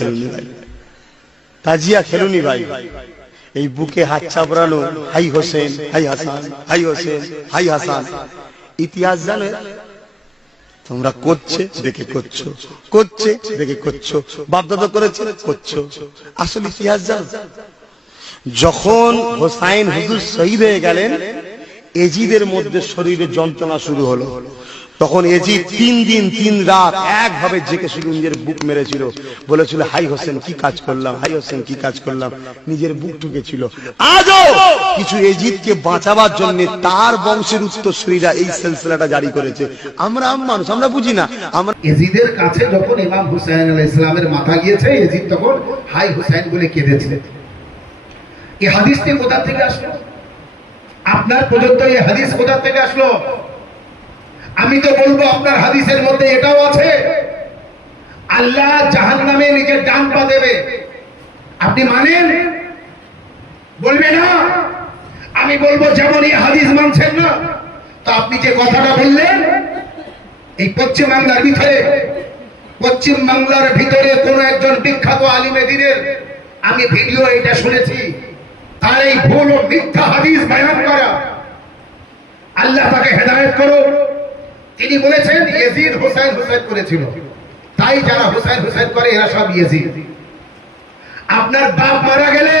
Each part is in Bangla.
খেলুনি ভাই, তাজিয়া খেলুনি ভাই। এই বুকে হাত চাপড়ানো, হাই হোসেন, হাই হাসান, হাই হোসেন, হাই হাসান, ইতিহাস জানে তোমরা? করছে দেখে করছো, করছে দেখে করছো, বাপদাদা করেছে করছো, আসলে ইতিহাস জানো? যখন হোসাইন হুজুর শহীদ হয়ে গেলেন, এজিদের মধ্যে শরীরে যন্ত্রণা শুরু হলো। তখন এজিদ 3 দিন 3 রাত একভাবে জেগে শুধু নিজের বুক মেরেছিল, বলেছিল হাই হোসেন কি কাজ করলাম, হাই হোসেন কি কাজ করলাম, নিজের বুক ঠুকেছিল। আজও কিছু এজিদকে বাঁচাবার জন্য তার বংশের উত্তরসূরিরা এই সিলসিলাটা জারি করেছে। আমরা মানুষ, আমরা বুঝি না। আমরা এজিদের কাছে যখন ইমাম হুসাইন আলাইহিস সালামের মাথা গিয়েছে, এজিদ তখন হাই হুসাইন বলে কেঁদেছে। এই হাদিসটি কোথা থেকে আসলো? আপনার পর্যন্ত এই হাদিস কোথা থেকে আসলো? আমি তো বলবো আপনার হাদিসের মধ্যে এটাও আছে, আল্লাহ জাহান্নামে নিজের ডান পা দেবে। আপনি মানেন? বলবে না? আমি বলবো যেমন এই হাদিস মানছেন না, তো আপনি যে কথাটা বললেন, এই পশ্চিম বাংলার ভিতরে কোন একজন বিখ্যাত আলিমে দ্বীনের আমি ভিডিও এটা শুনেছি, তার এই ভুল ও মিথ্যা হাদিস বয়ান করা, আল্লাহ তাকে হেদায়েত করো। তিনি বলেছেন ইয়াজিদ হুসাইন করেছিল, তাই যারা হুসাইন করে এরা সব ইয়াজিদ। আপনার বাপ মারা গেলে,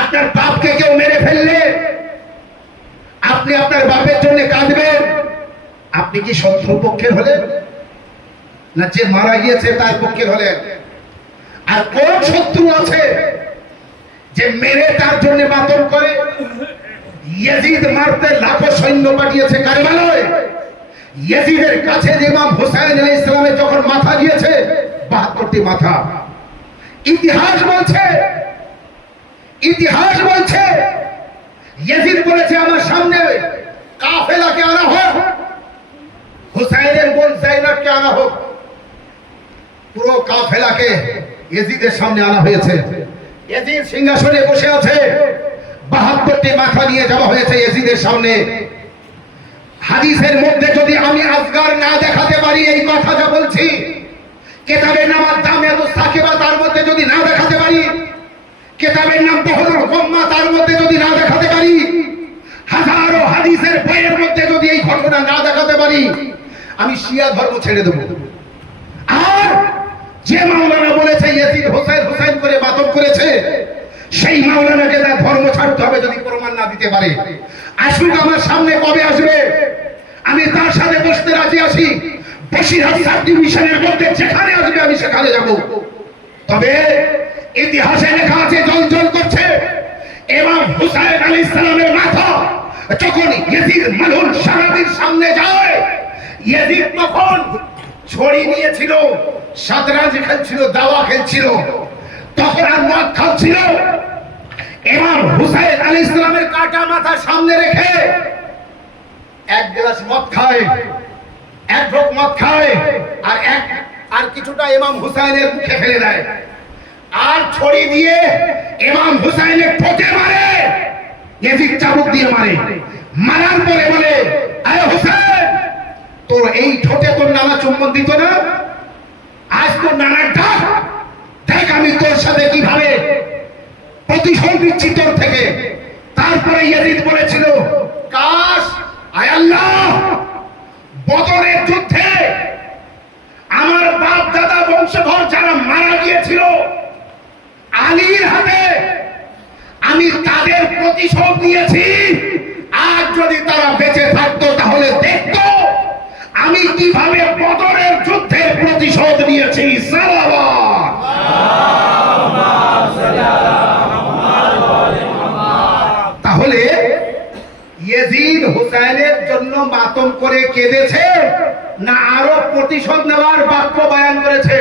আপনার বাপকে কেউ মেরে ফেললে, আপনি আপনার বাপের জন্য কাঁদবেন? আপনি কি শত্রু পক্ষের হলেন, না যে মারা গিয়েছে তার পক্ষের হলেন? আর কোন শত্রু আছে যে মেরে তার জন্য মাতম করে? ইয়াজিদ মারতে লাখো সৈন্য পাঠিয়েছে কারবালায়। ইয়াজিদের কাছে ইমাম হুসাইন আলাইহিস সালামের যখন মাথা গিয়েছে, 72টি মাথা। ইতিহাস বলছে ইয়াজিদ বলেছে আমার সামনে কাফেলাকে আনা হোক, হুসাইনের বোন যায়নাবকে আনা হোক। পুরো কাফেলাকে ইয়াজিদের সামনে আনা হয়েছে। ইয়াজিদ সিংহাসনে বসে আছে, 72টি মাথা নিয়ে যাওয়া হয়েছে ইয়াজিদের সামনে। হাদিসের মধ্যে যদি আমি আজগার না দেখাতে পারি, এই কথা যা বলছি, কিতাবের নাম আদ-দামিয়াতুস সাকিবা তার মধ্যে যদি না দেখাতে পারি, কিতাবের নাম বহরুল উম্মাহ তার মধ্যে যদি না দেখাতে পারি, হাজারো হাদিসের বইয়ের মধ্যে যদি এই ঘটনা না দেখাতে পারি, আমি শিয়া ধর্ম ছেড়ে দেব। আর যে মাওলানা বলেছে ইয়াজিদ হুসাইন করে মাতম করেছে, সেই মাওলানাকে তার ধর্ম ছাড়তে হবে যদি প্রমাণ না দিতে পারে। আসুক আমার সামনে, কবে আসবে আমি তার সাথে বসতে রাজি আছি। বসিরহাট সাব ডিভিশনের মধ্যে যেখানে আসবে আমি সেখানে যাব। তবে ইতিহাসে লেখা আছে, জল করছে, ইমাম হুসাইন আলাইহিস সালামের মাথা যখন ইয়াজিদ মালউন সারাদির সামনে যায়, ইয়াজিদ তখন ছড়ি নিয়েছিল, শতরঞ্জ খেলছিল, দাবা খেলছিল, তখন আর মদ খাচ্ছিল। ইমাম হুসাইন আলাইহিস সালামের কাটা মাথা সামনে রেখে এক গ্লাস মদ খায়, এক ঢোক মদ খায়, আর কিছুটা ইমাম হুসাইনের মুখে ফেলে দেয়, আর ছড়ি দিয়ে ইমাম হুসাইনের ঠোঁটে মারে, ইয়াজিদ চাবুক দিয়ে মারে। মারার পরে বলে, আয় হুসাইন, তোর এই ঠোঁটে তোর নানা চুম্বন দিত না, আজ তোর নানার ডাক, দেখ আমি তোর সাথে কিভাবে প্রতিশোধ নিচ্ছি তোর থেকে। তারপরে ইয়াজিদ বলেছিল, কাশ আয় আল্লাহ, বদরের যুদ্ধে আমার বাপ দাদা বংশধর যারা মারা গিয়েছিল আলীর হাতে, আমি তাদের প্রতিশোধ নিয়েছি। আজ যদি তারা বেঁচে থাকতো তাহলে দেখতো আমি কিভাবে বদরের যুদ্ধে প্রতিশোধ নিয়েছি। তাহলে ইয়াজিদ হুসাইনের জন্য মাতম করে কেঁদেছে, না আরো প্রতিশোধ নেওয়ার বাক্য বয়ান করেছে?